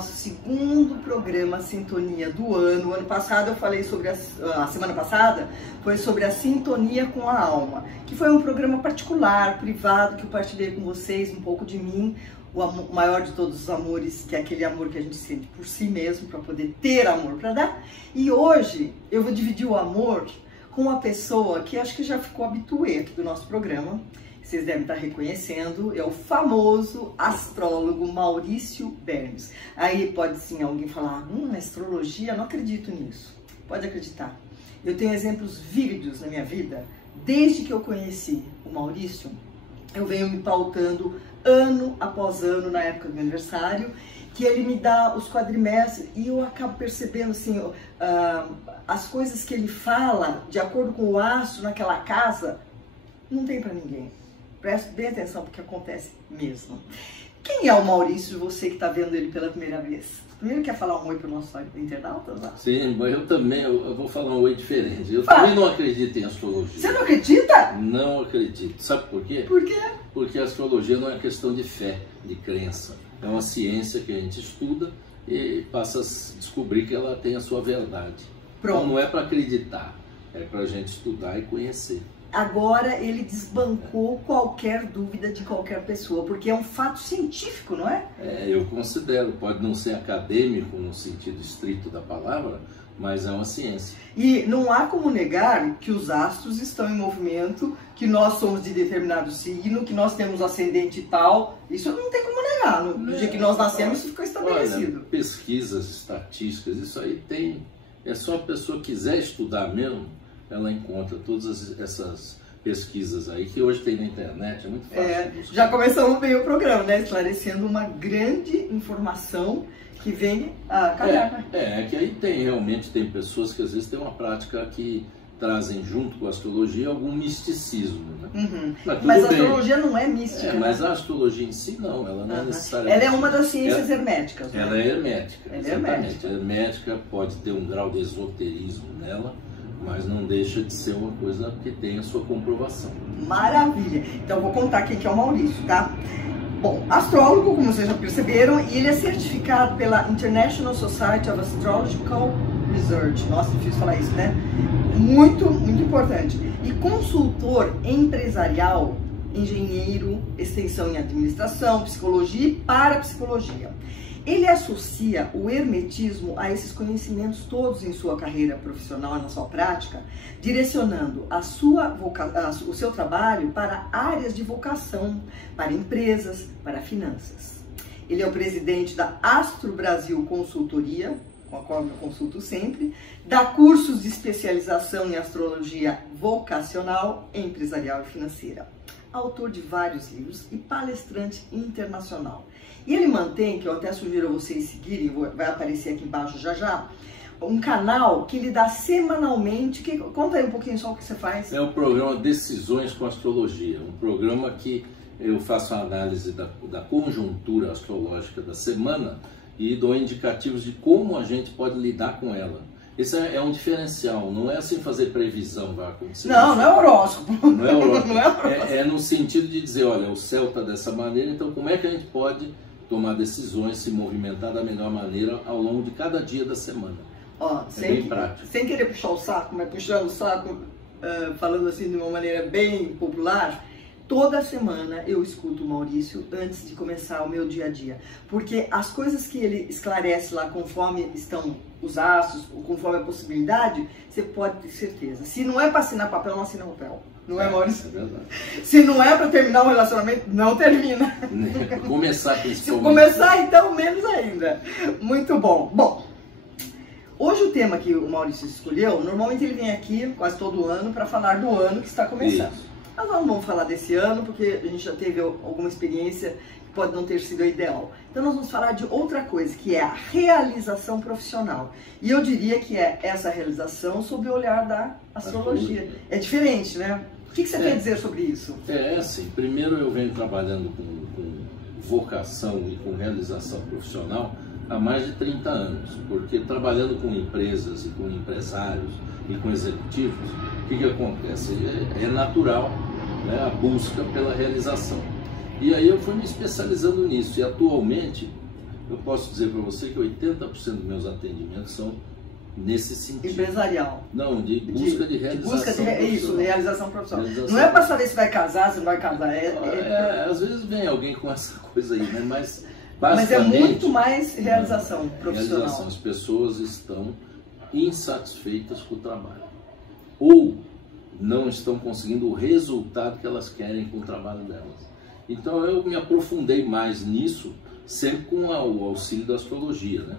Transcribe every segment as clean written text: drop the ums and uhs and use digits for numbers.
nosso segundo programa Sintonia do ano. O ano passado eu falei sobre a semana passada foi sobre a sintonia com a alma, que foi um programa particular, privado, que eu partilhei com vocês um pouco de mim, o maior de todos os amores, que é aquele amor que a gente sente por si mesmo, para poder ter amor para dar. E hoje eu vou dividir o amor com uma pessoa que acho que já ficou habituê aqui do nosso programa. Vocês devem estar reconhecendo, é o famoso astrólogo Maurício Bernes. Aí pode sim alguém falar, astrologia, não acredito nisso. Pode acreditar. Eu tenho exemplos vívidos na minha vida. Desde que eu conheci o Maurício, eu venho me pautando ano após ano, na época do meu aniversário, que ele me dá os quadrimestres e eu acabo percebendo assim, as coisas que ele fala, de acordo com o astro naquela casa, não tem para ninguém. Preste bem atenção porque acontece mesmo. Quem é o Maurício, você que está vendo ele pela primeira vez? Primeiro quer falar um oi para o nosso internauta? Lá? Sim, mas eu também, eu vou falar um oi diferente. Eu também não acredito em astrologia. Você não acredita? Não acredito. Sabe por quê? Por quê? Porque a astrologia não é questão de fé, de crença. É uma ciência que a gente estuda e passa a descobrir que ela tem a sua verdade. Pronto. Então não é para acreditar, é para a gente estudar e conhecer. Agora ele desbancou qualquer dúvida de qualquer pessoa, porque é um fato científico, não é? Eu considero, pode não ser acadêmico no sentido estrito da palavra, mas é uma ciência. E não há como negar que os astros estão em movimento, que nós somos de determinado signo, que nós temos ascendente tal, isso não tem como negar. No dia que nós nascemos, isso ficou estabelecido. Olha, pesquisas estatísticas, isso aí tem, é só a pessoa quiser estudar mesmo, ela encontra todas essas pesquisas aí, que hoje tem na internet, é muito fácil. Já começamos bem o programa, né? Esclarecendo uma grande informação que vem a calhar. Que aí realmente tem pessoas que às vezes têm uma prática que trazem junto com a astrologia algum misticismo, né? Uhum. Mas a astrologia não é mística. Mas a astrologia em si não, ela não é necessariamente... Ela é uma das ciências herméticas. Ela é hermética, exatamente. A hermética pode ter um grau de esoterismo nela, mas não deixa de ser uma coisa que tem a sua comprovação. Maravilha! Então eu vou contar quem que é o Maurício, tá? Bom, astrólogo, como vocês já perceberam, e ele é certificado pela International Society of Astrological Research. Nossa, difícil falar isso, né? Muito, muito importante. E consultor empresarial, engenheiro, extensão em administração, psicologia e parapsicologia. Ele associa o hermetismo a esses conhecimentos todos em sua carreira profissional e na sua prática, direcionando o seu trabalho para áreas de vocação, para empresas, para finanças. Ele é o presidente da Astro Brasil Consultoria, com a qual eu consulto sempre, dá cursos de especialização em astrologia vocacional, empresarial e financeira. Autor de vários livros e palestrante internacional. E ele mantém, que eu até sugiro a vocês seguirem, vai aparecer aqui embaixo já, um canal que ele dá semanalmente. Conta aí um pouquinho só o que você faz. É o programa Decisões com Astrologia, um programa que eu faço a análise da conjuntura astrológica da semana e dou indicativos de como a gente pode lidar com ela. Esse é um diferencial, não é assim fazer previsão, vai acontecer. Não é horóscopo. Não é horóscopo. É no sentido de dizer, olha, o céu está dessa maneira, então como é que a gente pode tomar decisões, se movimentar da melhor maneira ao longo de cada dia da semana. Bem prático. Sem querer puxar o saco, mas puxando o saco, falando assim de uma maneira bem popular, toda semana eu escuto o Maurício antes de começar o meu dia a dia. Porque as coisas que ele esclarece lá conforme estão os astros, ou conforme a possibilidade, você pode ter certeza. Se não é para assinar papel, não assina papel. Não é, Maurício? É verdade. Se não é para terminar um relacionamento, não termina. Começar principalmente. Se começar, então, menos ainda. Muito bom. Bom, hoje o tema que o Maurício escolheu, normalmente ele vem aqui quase todo ano para falar do ano que está começando. Isso. Nós não vamos falar desse ano, porque a gente já teve alguma experiência que pode não ter sido a ideal. Então nós vamos falar de outra coisa, que é a realização profissional. E eu diria que é essa realização sob o olhar da astrologia. É diferente, né? O que você quer dizer sobre isso? Assim, primeiro eu venho trabalhando com vocação e com realização profissional há mais de 30 anos, porque trabalhando com empresas e com empresários e com executivos, o que acontece? É natural, né, a busca pela realização. E aí eu fui me especializando nisso, e atualmente eu posso dizer para você que 80% dos meus atendimentos são nesse sentido. Empresarial. Não, de busca de realização isso, realização profissional. Realização não é para saber se vai casar, se não vai casar. Às vezes vem alguém com essa coisa aí, né? Mas é muito mais realização profissional. Realização. As pessoas estão insatisfeitas com o trabalho. Ou não estão conseguindo o resultado que elas querem com o trabalho delas. Então eu me aprofundei mais nisso, sempre com o auxílio da astrologia, né?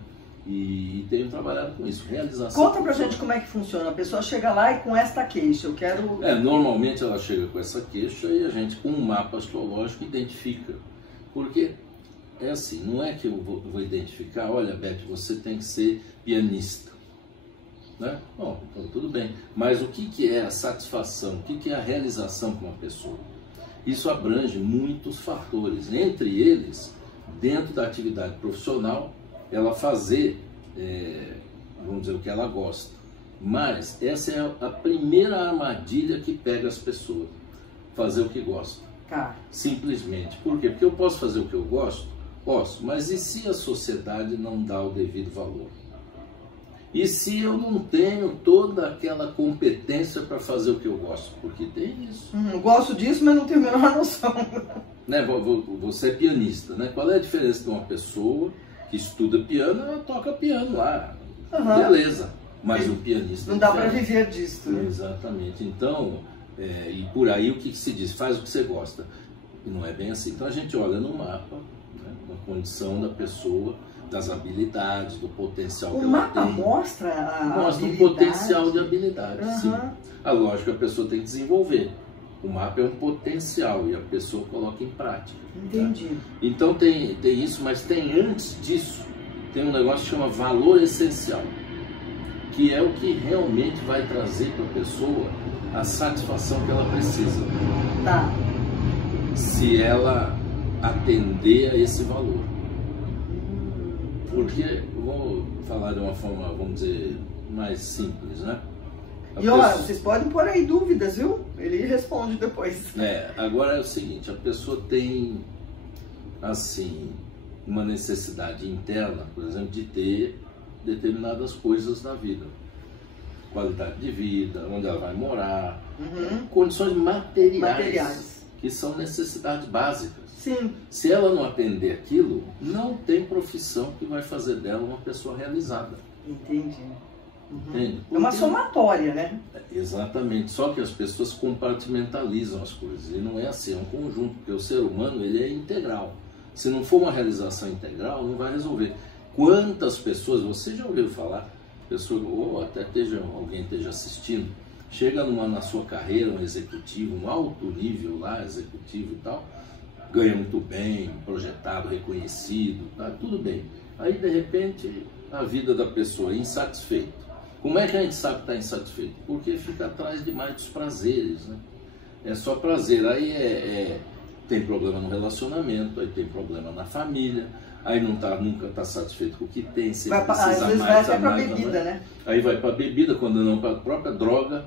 E tenho trabalhado com isso, realização. Conta pra gente como é que funciona. A pessoa chega lá e com esta queixa, eu quero... Normalmente ela chega com essa queixa e a gente, com um mapa astrológico, identifica. Porque é assim, não é que eu vou identificar, olha, Beth, você tem que ser pianista. Né? Bom, então tudo bem. Mas o que é a satisfação? O que é a realização com uma pessoa? Isso abrange muitos fatores. Entre eles, dentro da atividade profissional, ela fazer, vamos dizer, o que ela gosta. Mas essa é a primeira armadilha que pega as pessoas. Fazer o que gosta. Tá. Simplesmente. Por quê? Porque eu posso fazer o que eu gosto? Posso. Mas e se a sociedade não dá o devido valor? E se eu não tenho toda aquela competência para fazer o que eu gosto? Porque tem isso. Gosto disso, mas não tenho a menor noção. Né? Você é pianista, né? Qual é a diferença de uma pessoa que estuda piano, ela toca piano lá? Beleza. Mas o pianista... Não dá para viver disso. Né? Exatamente. Então, e por aí o que se diz? Faz o que você gosta. E não é bem assim. Então a gente olha no mapa, né? A condição da pessoa, das habilidades, do potencial que ela tem. O mapa mostra a Mostra um potencial de habilidade, sim. A lógica a pessoa tem que desenvolver. O mapa é um potencial e a pessoa coloca em prática. Entendi. Tá? Então tem isso, mas tem antes disso, tem um negócio que chama valor essencial, que é o que realmente vai trazer para a pessoa a satisfação que ela precisa. Tá. Se ela atender a esse valor. Porque, vou falar de uma forma, vamos dizer, mais simples, né? Olha, vocês podem pôr aí dúvidas, viu? Ele responde depois. Agora é o seguinte, a pessoa tem, assim, uma necessidade interna, por exemplo, de ter determinadas coisas na vida. Qualidade de vida, onde ela vai morar, condições materiais, que são necessidades básicas. Sim. Se ela não atender aquilo, não tem profissão que vai fazer dela uma pessoa realizada. Entendi. Entende? É uma somatória, né? Exatamente. Só que as pessoas compartimentalizam as coisas. E não é assim, é um conjunto. Porque o ser humano, ele é integral. Se não for uma realização integral, não vai resolver. Quantas pessoas, você já ouviu falar, pessoa, ou até alguém esteja assistindo, chega na sua carreira, um executivo, um alto nível lá, executivo e tal, ganha muito bem, projetado, reconhecido, tá tudo bem. Aí, de repente, a vida da pessoa é insatisfeita. Como é que a gente sabe que está insatisfeito? Porque fica atrás demais dos prazeres, né? É só prazer. Aí tem problema no relacionamento, aí tem problema na família, aí nunca está satisfeito com o que tem, sempre precisa mais. Às vezes vai até para bebida, né? Aí vai para bebida, quando não para a própria droga.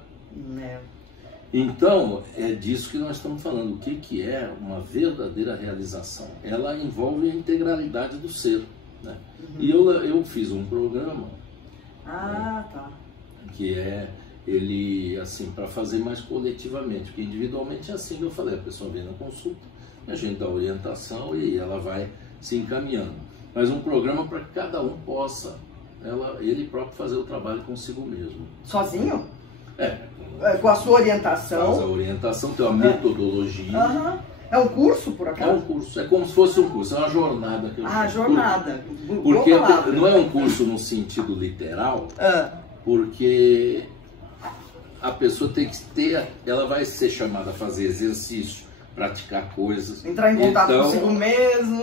Então, é disso que nós estamos falando. O que é uma verdadeira realização? Ela envolve a integralidade do ser, né? E eu fiz um programa tá. que ele, assim, para fazer mais coletivamente, porque individualmente é assim que eu falei, a pessoa vem na consulta, a gente dá orientação e ela vai se encaminhando. Mas um programa para que cada um possa, ele próprio fazer o trabalho consigo mesmo. Sozinho? Com a sua orientação. Faz a orientação, tem uma metodologia. É um curso, por acaso? É um curso, é como se fosse um curso, é uma jornada que eu chamo. Jornada. Porque não é um curso no sentido literal, porque a pessoa tem que ter, ela vai ser chamada a fazer exercício, praticar coisas. Entrar em contato consigo mesmo,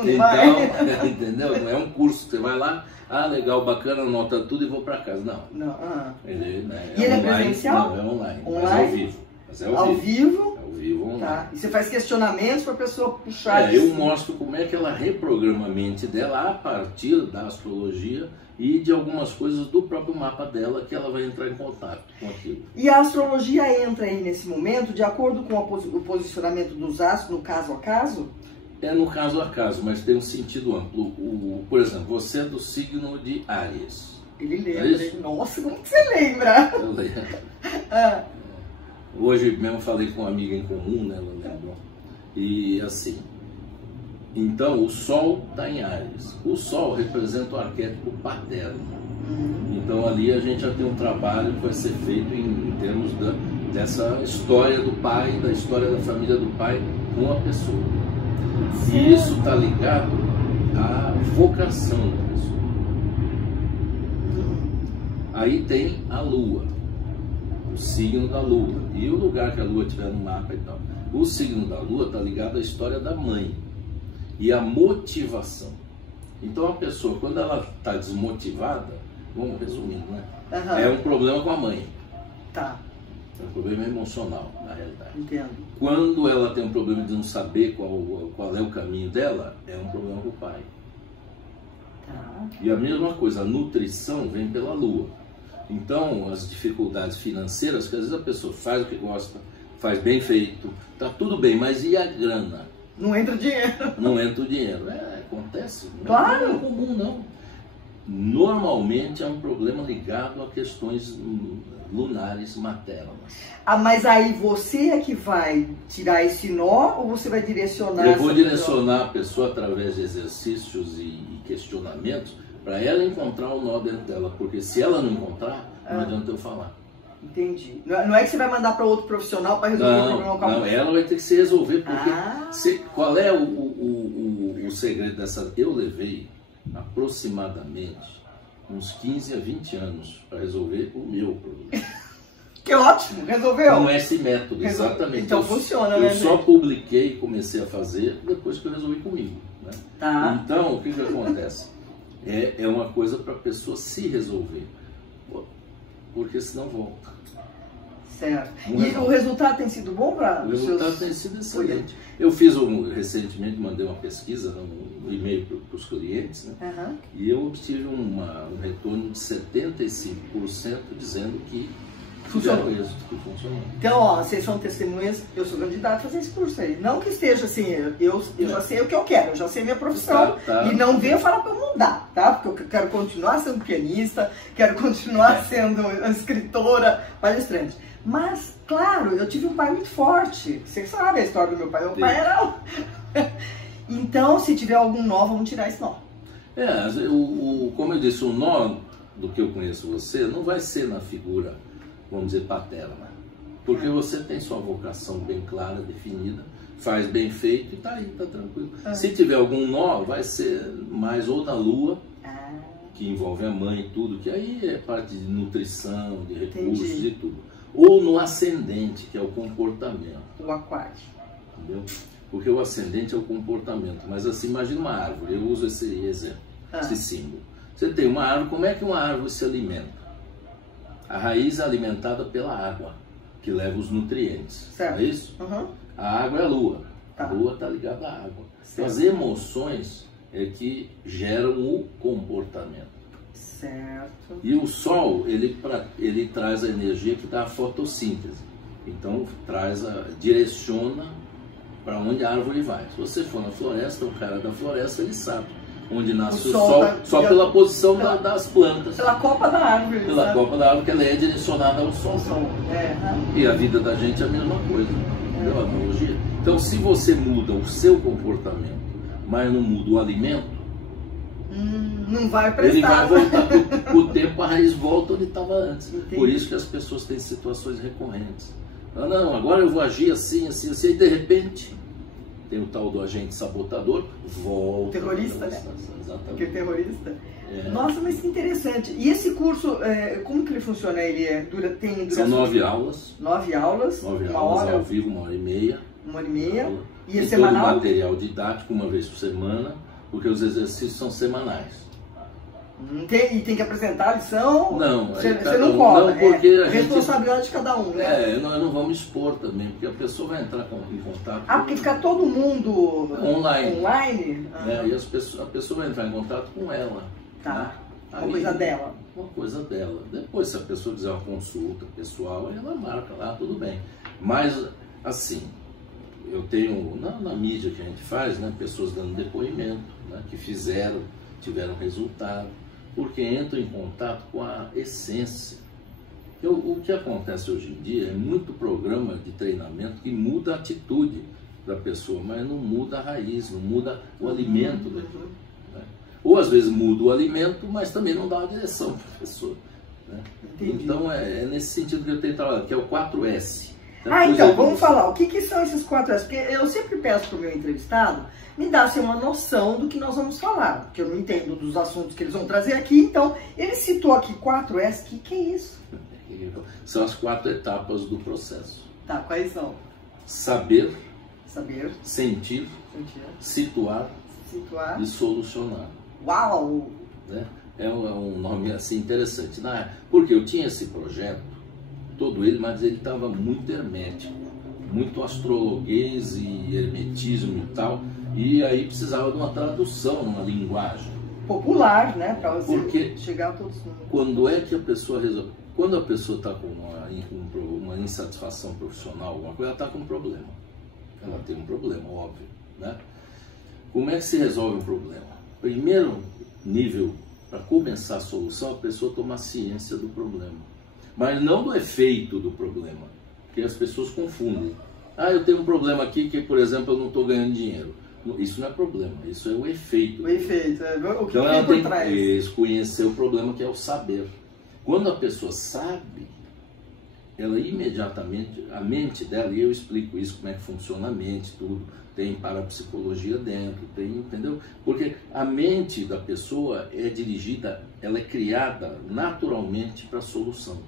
entendeu? Não é um curso, você vai lá, legal, bacana, anota tudo e vou para casa. Não. Ele, né, e ele é presencial? Não, é online. Online? Mas é ao vivo. Mas é ao vivo? Ao vivo, online. Tá. E você faz questionamentos para a pessoa puxar eu mostro como é que ela reprograma a mente dela a partir da astrologia e de algumas coisas do próprio mapa dela que ela vai entrar em contato com aquilo. E a astrologia entra aí nesse momento de acordo com o posicionamento dos astros, no caso a caso? É no caso a caso, mas tem um sentido amplo. Por exemplo, você é do signo de Áries. Ele lembra. Nossa, como que você lembra? Eu lembro. Hoje mesmo falei com uma amiga em comum, né? Ela lembrou. E assim, então o Sol está em Áries. O Sol representa o arquétipo paterno. Então ali a gente já tem um trabalho que vai ser feito em termos dessa história do pai, da história da família do pai com a pessoa. E isso está ligado à vocação da pessoa. Aí tem a Lua, o signo da Lua, e o lugar que a Lua estiver no mapa e tal. O signo da Lua está ligado à história da mãe e à motivação. Então a pessoa, quando ela está desmotivada, vamos resumindo, né? É um problema com a mãe. Tá. É um problema emocional, na realidade. Entendo. Quando ela tem um problema de não saber qual é o caminho dela, é um problema com o pai. Tá. E a mesma coisa, a nutrição vem pela Lua. Então, as dificuldades financeiras, que às vezes a pessoa faz o que gosta, faz bem feito, tá tudo bem, mas e a grana? Não entra o dinheiro. Não entra o dinheiro. Acontece. Claro. Não é comum, não. Normalmente é um problema ligado a questões lunares maternas. Mas aí você é que vai tirar esse nó ou você vai direcionar? Eu vou direcionar a pessoa através de exercícios e questionamentos para ela encontrar o nó dentro dela, porque se ela não encontrar, não adianta eu falar. Entendi. Não é que você vai mandar para outro profissional para resolver o problema com a mãe? Não, ela vai ter que se resolver, porque qual é o segredo dessa? Eu levei aproximadamente uns 15 a 20 anos para resolver o meu problema. Que ótimo, resolveu? Com esse método, exatamente. Então funciona, né? Eu só publiquei e comecei a fazer depois que eu resolvi comigo. Né? Tá. Então, o que acontece? É uma coisa para a pessoa se resolver, porque senão volta. Certo. E o resultado tem sido bom para os seus... O resultado tem sido excelente. Eu fiz recentemente, mandei uma pesquisa no e-mail para os clientes, né? E eu obtive um retorno de 75% dizendo que funcionou. Que funcionou. Então, ó, vocês são testemunhas, eu sou candidato a fazer esse curso aí. Não que esteja assim, eu já sei o que eu quero, eu já sei minha profissão. E não venha falar para eu mudar, tá? Porque eu quero continuar sendo pianista, quero continuar sendo escritora, palestrante. Mas, claro, eu tive um pai muito forte. Você sabe a história do meu pai. Meu pai era... Então, se tiver algum nó, vamos tirar esse nó. Como eu disse, o nó do que eu conheço você não vai ser na figura, vamos dizer, paterna. Porque você tem sua vocação bem clara, definida, faz bem feito e tá aí, tá tranquilo. Se tiver algum nó, vai ser mais ou na Lua, que envolve a mãe e tudo, que aí é parte de nutrição, de recursos e tudo. Ou no ascendente, que é o comportamento. O aquário. Entendeu? Porque o ascendente é o comportamento. Mas assim, imagina uma árvore, eu uso esse exemplo, esse símbolo. Você tem uma árvore, como é que uma árvore se alimenta? A raiz é alimentada pela água, que leva os nutrientes. Certo. Não é isso? A água é a Lua. A Lua está ligada à água. Então, as emoções é que geram o comportamento. Certo. E o Sol, ele traz a energia que dá a fotossíntese. Então, direciona para onde a árvore vai. Se você for na floresta, o cara da floresta, ele sabe onde nasce o sol só pela posição das plantas. Pela copa da árvore. Pela copa da árvore, que ela é direcionada ao sol. E a vida da gente é a mesma coisa. Entendeu a analogia? Então, se você muda o seu comportamento, mas não muda o alimento, não vai prestar. Ele vai voltar. Com o tempo, a raiz volta onde estava antes. Entendi. Por isso que as pessoas têm situações recorrentes. Não, agora eu vou agir assim, assim, assim, e de repente tem o tal do agente sabotador, volta. Terrorista, né? Exatamente. Que é terrorista. Nossa, mas que interessante. E esse curso, como que ele funciona? Ele tem duração? São 9 aulas. 9 aulas. 9 uma aulas hora, ao vivo, 1h30. 1h30. E é semanal? Todo material didático, uma vez por semana, porque os exercícios são semanais. E tem que apresentar a lição? Não, você não cobra, não, porque a responsabilidade de cada um, né? Nós não vamos expor também, porque a pessoa vai entrar em contato. Porque fica todo mundo online? E a pessoa vai entrar em contato com ela. Tá. Né? Uma coisa dela. Uma coisa dela. Depois, se a pessoa quiser uma consulta pessoal, aí ela marca lá, tudo bem. Mas, assim, eu tenho na mídia que a gente faz, né, pessoas dando depoimento, né, que tiveram resultado, porque entram em contato com a essência. O que acontece hoje em dia é muito programa de treinamento que muda a atitude da pessoa, mas não muda a raiz, não muda o alimento daquilo, né? Ou às vezes muda o alimento, mas também não dá uma direção para a pessoa, né? Então é nesse sentido que eu tenho trabalhado, que é o 4S. Então, vamos falar, o que são esses 4S? Porque eu sempre peço para o meu entrevistado me dar assim, uma noção do que nós vamos falar, porque eu não entendo dos assuntos que eles vão trazer aqui, então ele citou aqui 4S, que é isso? São as 4 etapas do processo. Tá, quais são? Saber, sentir, situar e solucionar. Uau! Né? É um nome assim interessante, porque eu tinha esse projeto, todo ele, mas ele estava muito hermético, muito astrologuês e hermetismo e tal, e aí precisava de uma tradução, uma linguagem popular, né, para você chegar a todos. Quando é que a pessoa resolve? Quando a pessoa está com uma insatisfação profissional, alguma coisa, ela está com um problema. Ela tem um problema, óbvio, né? Como é que se resolve o problema? Primeiro nível, para começar a solução, a pessoa toma ciência do problema. Mas não do efeito do problema, porque as pessoas confundem. Eu tenho um problema aqui que, por exemplo, eu não estou ganhando dinheiro. Isso não é problema, isso é o efeito. O efeito, o que então ela tem que conhecer o problema, que é o saber. Quando a pessoa sabe, ela imediatamente, a mente dela, e eu explico isso, como é que funciona a mente, tudo, tem parapsicologia dentro, tem, entendeu? Porque a mente da pessoa é dirigida, ela é criada naturalmente para a solução,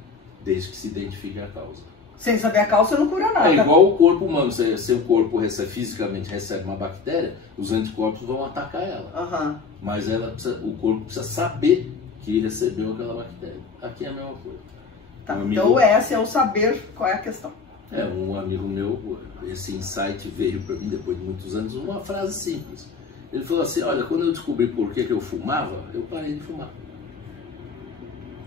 desde que se identifique a causa. Sem saber a causa não cura nada. É igual o corpo humano, se o corpo fisicamente recebe uma bactéria, os anticorpos vão atacar ela. Mas o corpo precisa saber que recebeu aquela bactéria. Aqui é a mesma coisa. Tá, então esse é o saber, qual é a questão. Um amigo meu, esse insight veio para mim depois de muitos anos, uma frase simples. Ele falou assim, olha, quando eu descobri por que eu fumava, eu parei de fumar.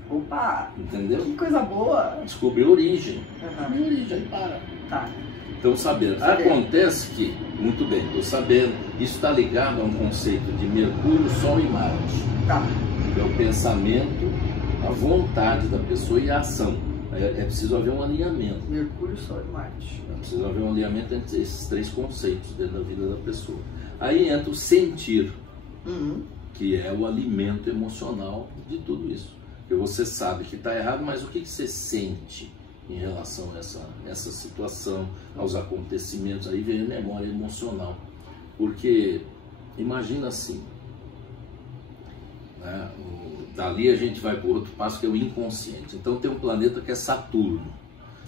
Opa! Entendeu? Que coisa boa! Descobri a origem. A origem, para. Tá. Então, saber. Acontece que, muito bem, estou sabendo, isso está ligado a um conceito de Mercúrio, Sol e Marte. Tá. É o pensamento, a vontade da pessoa e a ação. É preciso haver um alinhamento. Mercúrio, Sol e Marte. É preciso haver um alinhamento entre esses 3 conceitos dentro da vida da pessoa. Aí entra o sentir, que é o alimento emocional de tudo isso. Porque você sabe que está errado, mas o que você sente em relação a essa situação, aos acontecimentos? Aí vem a memória emocional. Porque, imagina assim, né? Dali a gente vai para outro passo, que é o inconsciente. Então tem um planeta que é Saturno.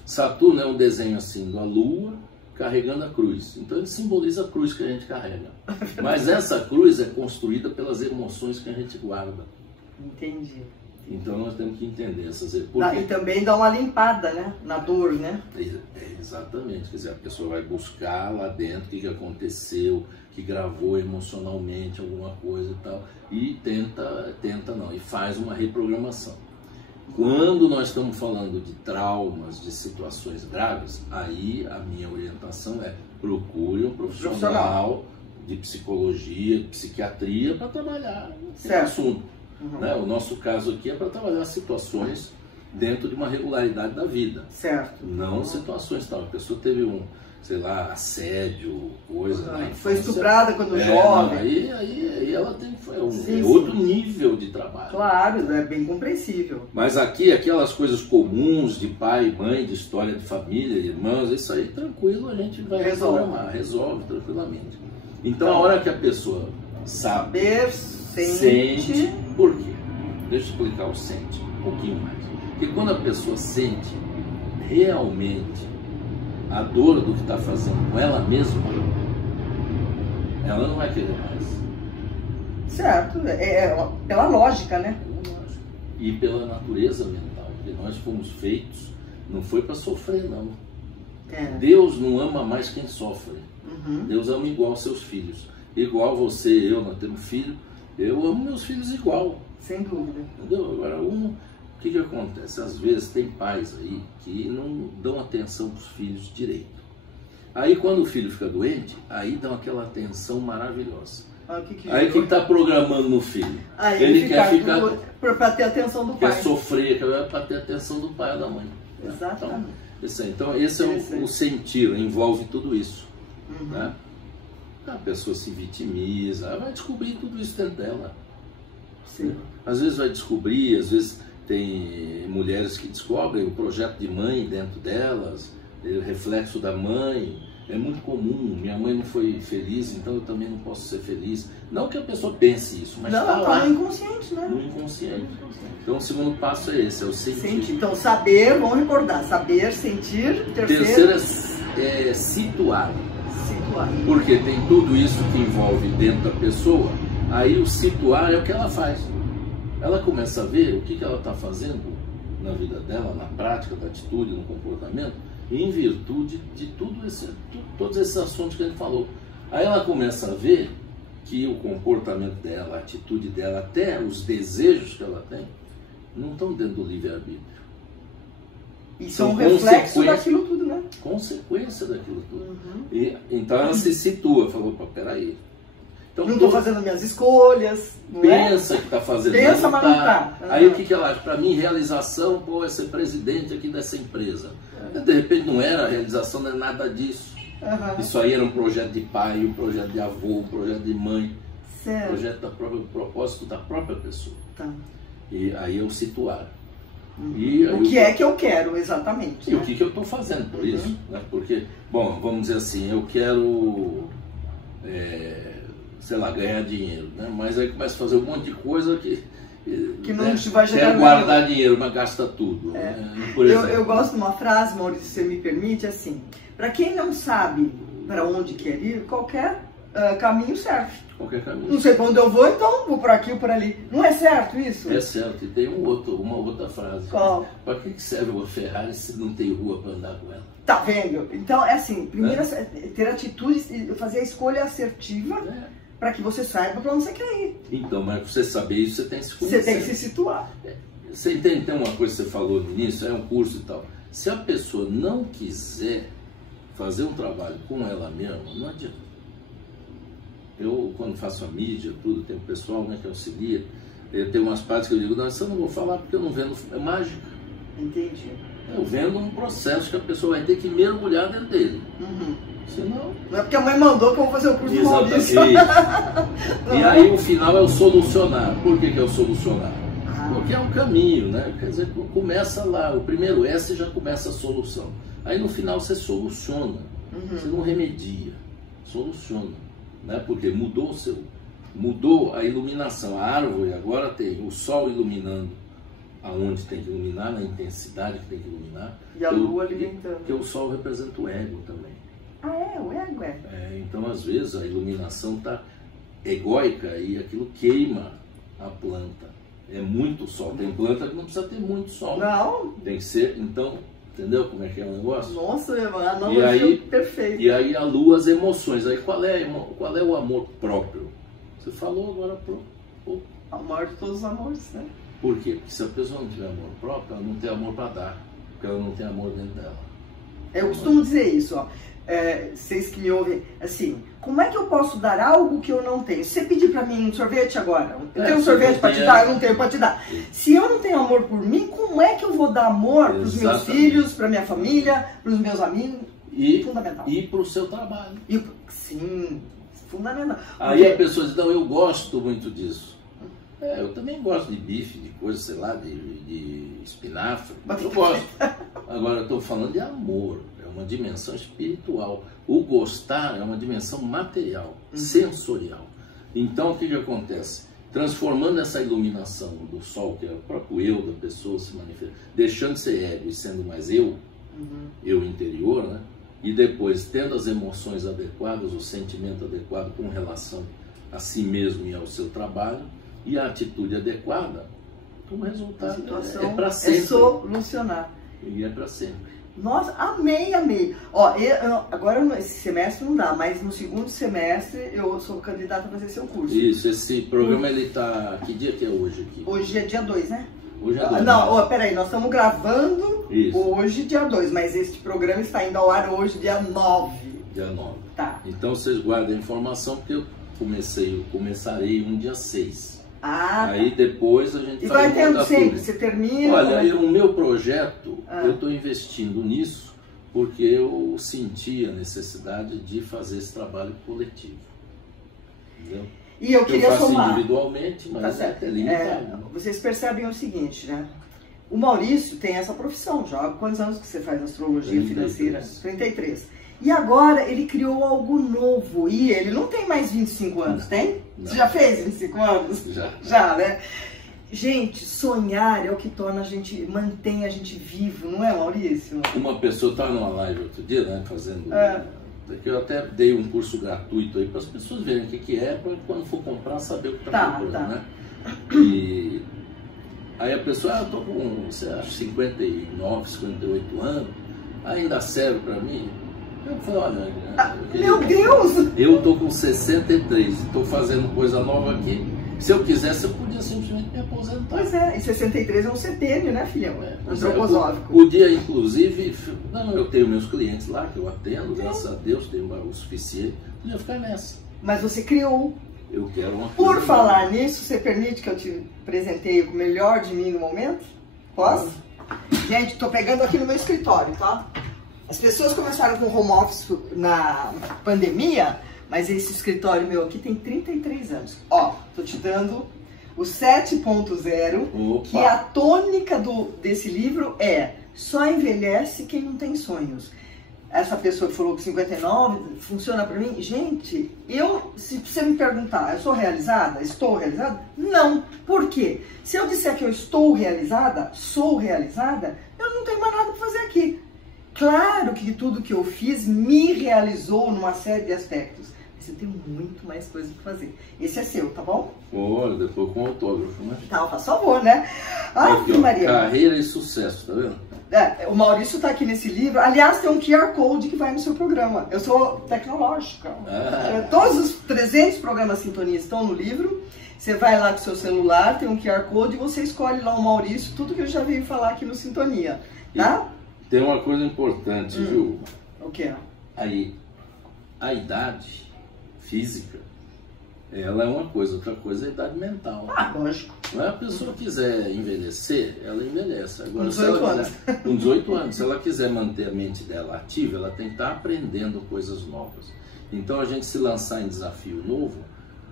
Saturno é um desenho assim da Lua carregando a cruz. Então ele simboliza a cruz que a gente carrega. Mas essa cruz é construída pelas emoções que a gente guarda. Entendi. Então nós temos que entender essas... E também dá uma limpada, né? Na dor, né? Exatamente. Quer dizer, a pessoa vai buscar lá dentro o que aconteceu, que gravou emocionalmente alguma coisa e tal, e e faz uma reprogramação. Quando nós estamos falando de traumas, de situações graves, aí a minha orientação é: procure um profissional de psicologia, de psiquiatria para trabalhar esse assunto. Né? O nosso caso aqui é para trabalhar situações dentro de uma regularidade da vida. Certo. Não situações tal. A pessoa teve sei lá, assédio, coisa. Foi estuprada quando jovem. Aí ela tem outro nível de trabalho. Claro, é bem compreensível. Mas aqui, aquelas coisas comuns de pai, mãe, de história de família, irmãos, isso aí tranquilo, a gente vai resolve tranquilamente. Então a hora que a pessoa sabe, sente, por quê? Deixa eu explicar o sente um pouquinho mais. Porque quando a pessoa sente realmente a dor do que está fazendo com ela mesma, ela não vai querer mais. Certo, pela lógica, né? Pela lógica. E pela natureza mental, porque nós fomos feitos, não foi para sofrer, não. Deus não ama mais quem sofre. Deus ama igual seus filhos. Igual você, eu, nós temos filho, eu amo meus filhos igual. Sem dúvida. Entendeu? Agora, o que acontece? Às vezes tem pais aí que não dão atenção para os filhos direito. Aí quando o filho fica doente, aí dá aquela atenção maravilhosa. Que aí o que está programando no filho? Aí ele quer ficar para ter a atenção do pai. Quer sofrer, para ter a atenção do pai ou da mãe. Exatamente. Então esse é o sentir, envolve tudo isso. Né? A pessoa se vitimiza, ela vai descobrir tudo isso dentro dela. Sim. Às vezes vai descobrir, às vezes tem mulheres que descobrem o projeto de mãe dentro delas, o reflexo da mãe. É muito comum, minha mãe não foi feliz, então eu também não posso ser feliz. Não que a pessoa pense isso, mas está lá. No inconsciente, né? No inconsciente. Então o segundo passo é esse, é o sentir. Então saber, vamos recordar, saber, sentir. Terceiro é situar. Porque tem tudo isso que envolve dentro da pessoa, aí o situar é o que ela faz. Ela começa a ver o que ela está fazendo na vida dela, na prática, da atitude, no comportamento, em virtude de todos esses assuntos que a gente falou. Aí ela começa a ver que o comportamento dela, a atitude dela, até os desejos que ela tem, não estão dentro do livre-arbítrio. E são reflexo daquilo tudo, né? Consequência daquilo tudo. E, então ela se situa, falou, peraí. Então, não estou fazendo minhas escolhas. Pensa que está fazendo. Pensa, mas não está. Aí o que ela acha? Para mim, realização é ser presidente aqui dessa empresa. De repente não era, a realização não é nada disso. Isso aí era um projeto de pai, um projeto de avô, um projeto de mãe. Certo. Um projeto o propósito da própria pessoa. E aí é o situar. O que é que eu quero, exatamente. E o que eu estou fazendo por isso. Né? Porque, bom, vamos dizer assim, eu quero, sei lá, ganhar dinheiro. Né? Mas aí começa a fazer um monte de coisa que não vai chegar. Quer guardar dinheiro, mas gasta tudo. Eu gosto de uma frase, Maurício, se você me permite, assim, para quem não sabe para onde quer ir, qualquer caminho serve. Qualquer caminho. Não sei para onde eu vou, então vou por aqui ou por ali. Não é certo isso? É certo. E tem uma outra frase. Qual? Para que serve uma Ferrari se não tem rua para andar com ela? Tá vendo? Então, é assim, primeiro ter atitudes e fazer a escolha assertiva para que você saiba para onde você quer ir. Então, mas para você saber isso, você tem que se conhecer. Você tem que se situar. Você entende? Tem uma coisa que você falou no início, é um curso e tal. Se a pessoa não quiser fazer um trabalho com ela mesma, não adianta. Eu, quando faço a mídia, tudo, tem um pessoal que auxilia, tem umas partes que eu digo, não, isso eu não vou falar porque eu não vendo, é mágica. Entendi. Eu vendo um processo que a pessoa vai ter que mergulhar dentro dele. Senão... Não é porque a mãe mandou que eu vou fazer o curso do Maurício. E aí o final é o solucionar. Por que é o solucionar? Porque é um caminho, né? Quer dizer, começa lá, o primeiro S já começa a solução. Aí no final você soluciona, você não remedia, soluciona. Né? Porque mudou a iluminação. A árvore agora tem o sol iluminando aonde tem que iluminar, na intensidade que tem que iluminar. E a lua alimentando. Porque o sol representa o ego também. O ego então às vezes a iluminação está egóica e aquilo queima a planta. É muito sol. Tem planta que não precisa ter muito sol. Não. Tem que ser, então... Entendeu como é que é o negócio? Nossa, a analogia perfeita. E aí a lua, as emoções. Aí qual é o amor próprio? Você falou agora pro o maior de todos os amores, né? Por quê? Porque se a pessoa não tiver amor próprio, ela não tem amor para dar. Porque ela não tem amor dentro dela. Eu costumo dizer isso, ó. Vocês que me ouvem, assim, como é que eu posso dar algo que eu não tenho? Se você pedir para mim um sorvete agora, eu tenho um sorvete para te dar, eu não tenho para te dar. Se eu não tenho amor por mim, como é que eu vou dar amor para os meus filhos, para minha família, para os meus amigos? Fundamental. E para o seu trabalho. Sim, fundamental. Aí a pessoa diz, não, eu gosto muito disso. Eu também gosto de bife, de coisa, sei lá, de espinafre. Eu gosto. Agora eu estou falando de amor. Uma dimensão espiritual. O gostar é uma dimensão material, sensorial. Então o que acontece? Transformando essa iluminação do sol, que é o próprio eu da pessoa se manifesta, deixando de ser ego e sendo mais eu interior, né? E depois tendo as emoções adequadas, o sentimento adequado com relação a si mesmo e ao seu trabalho, e a atitude adequada, o resultado é para sempre. É solucionar. E é para sempre. Nossa, amei. Ó, agora esse semestre não dá, mas no segundo semestre eu sou candidata a fazer seu curso. Isso, esse programa ele tá... Que dia que é hoje aqui? Hoje é dia 2, né? Hoje é 2. Não, peraí, nós estamos gravando hoje, dia 2, mas este programa está indo ao ar hoje, dia 9. Dia 9. Tá. Então vocês guardem a informação, porque eu começarei um dia 6. Aí depois a gente vai tendo sempre, você termina... Olha, o meu projeto, eu estou investindo nisso porque eu senti a necessidade de fazer esse trabalho coletivo. Entendeu? E eu queria somar. Individualmente, mas é limitado. Vocês percebem o seguinte, né? O Maurício tem essa profissão já. Há quantos anos que você faz astrologia financeira? 33. E agora ele criou algo novo. E ele não tem mais 25 anos, tem? Não. Você já fez 25 anos? Já, né? Gente, sonhar é o que torna a gente, mantém a gente vivo, não é, Maurício? Uma pessoa estava numa live outro dia, né, fazendo... que eu até dei um curso gratuito aí para as pessoas verem o que é, para quando for comprar saber o que está comprando, né? E aí a pessoa, eu tô com, sei lá, 59, 58 anos, ainda serve para mim? Eu falei, olha, meu Deus! Eu tô com 63, estou fazendo coisa nova aqui. Se eu quisesse, eu podia simplesmente me aposentar. Pois é, e 63 é um setênio, né, filhão? Antroposófico. Podia, inclusive, eu tenho meus clientes lá que eu atendo, graças a Deus, tenho o suficiente, podia ficar nessa. Mas você criou. Eu quero uma coisa. Por falar nisso, você permite que eu te presenteie com o melhor de mim no momento? Posso? Gente, tô pegando aqui no meu escritório, tá? As pessoas começaram com home office na pandemia, mas esse escritório meu aqui tem 33 anos. Ó, tô te dando o 7.0, que a tônica desse livro é: só envelhece quem não tem sonhos. Essa pessoa que falou que 59 funciona pra mim. Gente, se você me perguntar, eu sou realizada? Estou realizada? Não. Por quê? Se eu disser que eu estou realizada, sou realizada, eu não tenho mais nada pra fazer aqui. Claro que tudo que eu fiz me realizou numa série de aspectos. Mas eu tenho muito mais coisa pra fazer. Esse é seu, tá bom? Olha, depois com autógrafo, né? Tá, faz favor, né? Ai, que Maria. Carreira e sucesso, tá vendo? O Maurício tá aqui nesse livro. Aliás, tem um QR Code que vai no seu programa. Eu sou tecnológica. Todos os 300 programas Sintonia estão no livro. Você vai lá com o seu celular, tem um QR Code e você escolhe lá o Maurício, tudo que eu já veio falar aqui no Sintonia, tá? E tem uma coisa importante, viu? O quê? Aí, a idade física, ela é uma coisa, outra coisa é a idade mental. Lógico. Se a pessoa quiser envelhecer, ela envelhece. Agora, com 18 anos. Com 18 anos, se ela quiser manter a mente dela ativa, ela tem que estar aprendendo coisas novas. Então, a gente se lançar em desafio novo,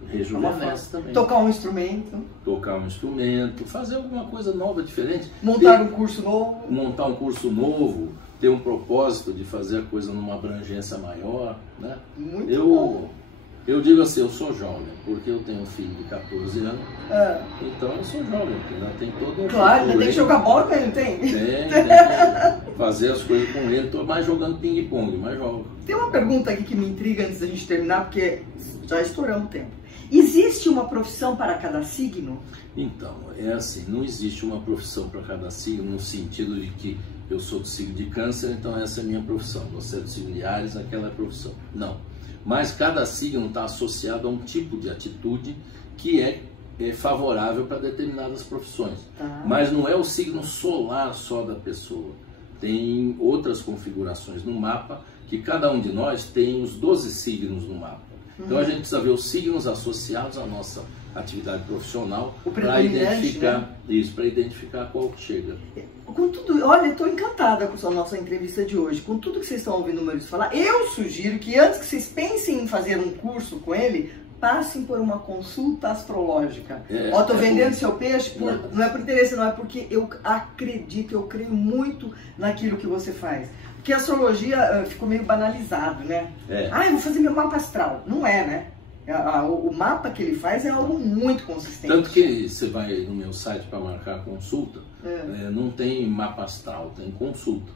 rejuvenesce também. Tocar um instrumento. Tocar um instrumento, fazer alguma coisa nova, diferente. Montar um curso novo. Montar um curso novo, ter um propósito de fazer a coisa numa abrangência maior, né? Muito bom. Eu digo assim, eu sou jovem, porque eu tenho um filho de 14 anos, então eu sou jovem, ainda tem todo um... Claro, ainda tem que jogar bola com ele, tem? Tem que fazer as coisas com ele, estou mais jogando ping-pong, mais jovem. Tem uma pergunta aqui que me intriga antes da gente terminar, porque já estouramos o tempo. Existe uma profissão para cada signo? Então, é assim, não existe uma profissão para cada signo, no sentido de que eu sou do signo de Câncer, então essa é a minha profissão, você é do signo de Áries, aquela é a profissão. Não. Mas cada signo está associado a um tipo de atitude que é favorável para determinadas profissões. Mas não é o signo solar só da pessoa. Tem outras configurações no mapa, que cada um de nós tem os 12 signos no mapa. Então a gente precisa ver os signos associados à nossa atividade profissional para identificar isso, para identificar qual chega. Com tudo, olha, eu estou encantada com a nossa entrevista de hoje. Com tudo que vocês estão ouvindo o Maurício falar, eu sugiro que antes que vocês pensem em fazer um curso com ele, passem por uma consulta astrológica. Estou vendendo seu peixe, não é por interesse, não é porque eu acredito, eu creio muito naquilo que você faz. Porque a astrologia ficou meio banalizado, né? Eu vou fazer meu mapa astral. Não é, né? O mapa que ele faz é algo muito consistente. Tanto que você vai no meu site para marcar consulta, não tem mapa astral, tem consulta.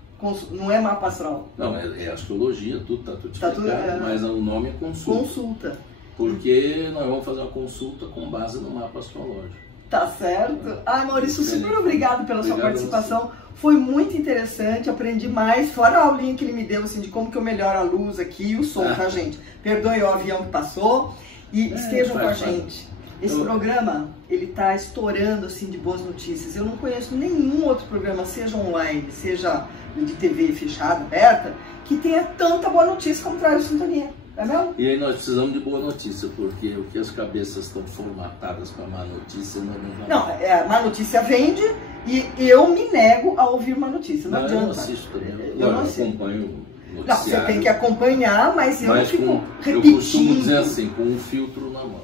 Não é mapa astral. Não, é astrologia, tudo está tudo explicado, mas o nome é consulta. Consulta. Porque nós vamos fazer uma consulta com base no mapa astrológico. Tá certo. Ai, Maurício, super obrigado pela sua participação. Foi muito interessante, aprendi mais, fora a aulinha que ele me deu, assim, de como que eu melhoro a luz aqui e o som, tá, gente? Perdoe o avião que passou e estejam com a gente. Esse programa, ele tá estourando, assim, de boas notícias. Eu não conheço nenhum outro programa, seja online, seja de TV fechada, aberta, que tenha tanta boa notícia como traz o Sintonia. É mesmo? E aí nós precisamos de boa notícia, porque o que as cabeças estão formatadas para má notícia, nós não vamos... Não, má notícia vende e eu me nego a ouvir má notícia. Não adianta. Eu não assisto também. Eu não assisto. Acompanho noticiário. Não, você tem que acompanhar, mas eu não fico repetindo. Eu costumo dizer assim, com um filtro na mão.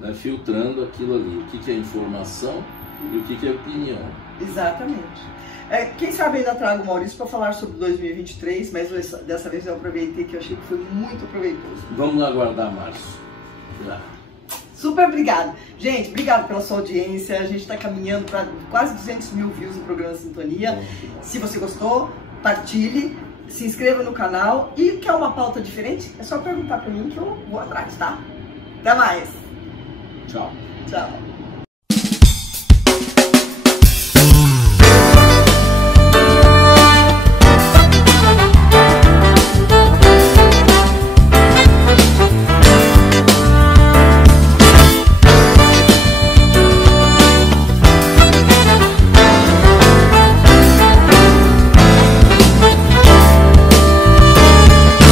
Né, filtrando aquilo ali, o que é informação e o que é opinião. Exatamente. Quem sabe ainda trago o Maurício para falar sobre 2023, mas dessa vez eu aproveitei que eu achei que foi muito proveitoso. Vamos aguardar março. Já. Super obrigado. Gente, obrigado pela sua audiência. A gente está caminhando para quase 200 mil views no programa Sintonia. Se você gostou, partilhe, se inscreva no canal e quer uma pauta diferente? É só perguntar para mim que eu vou atrás, tá? Até mais. Tchau. Tchau.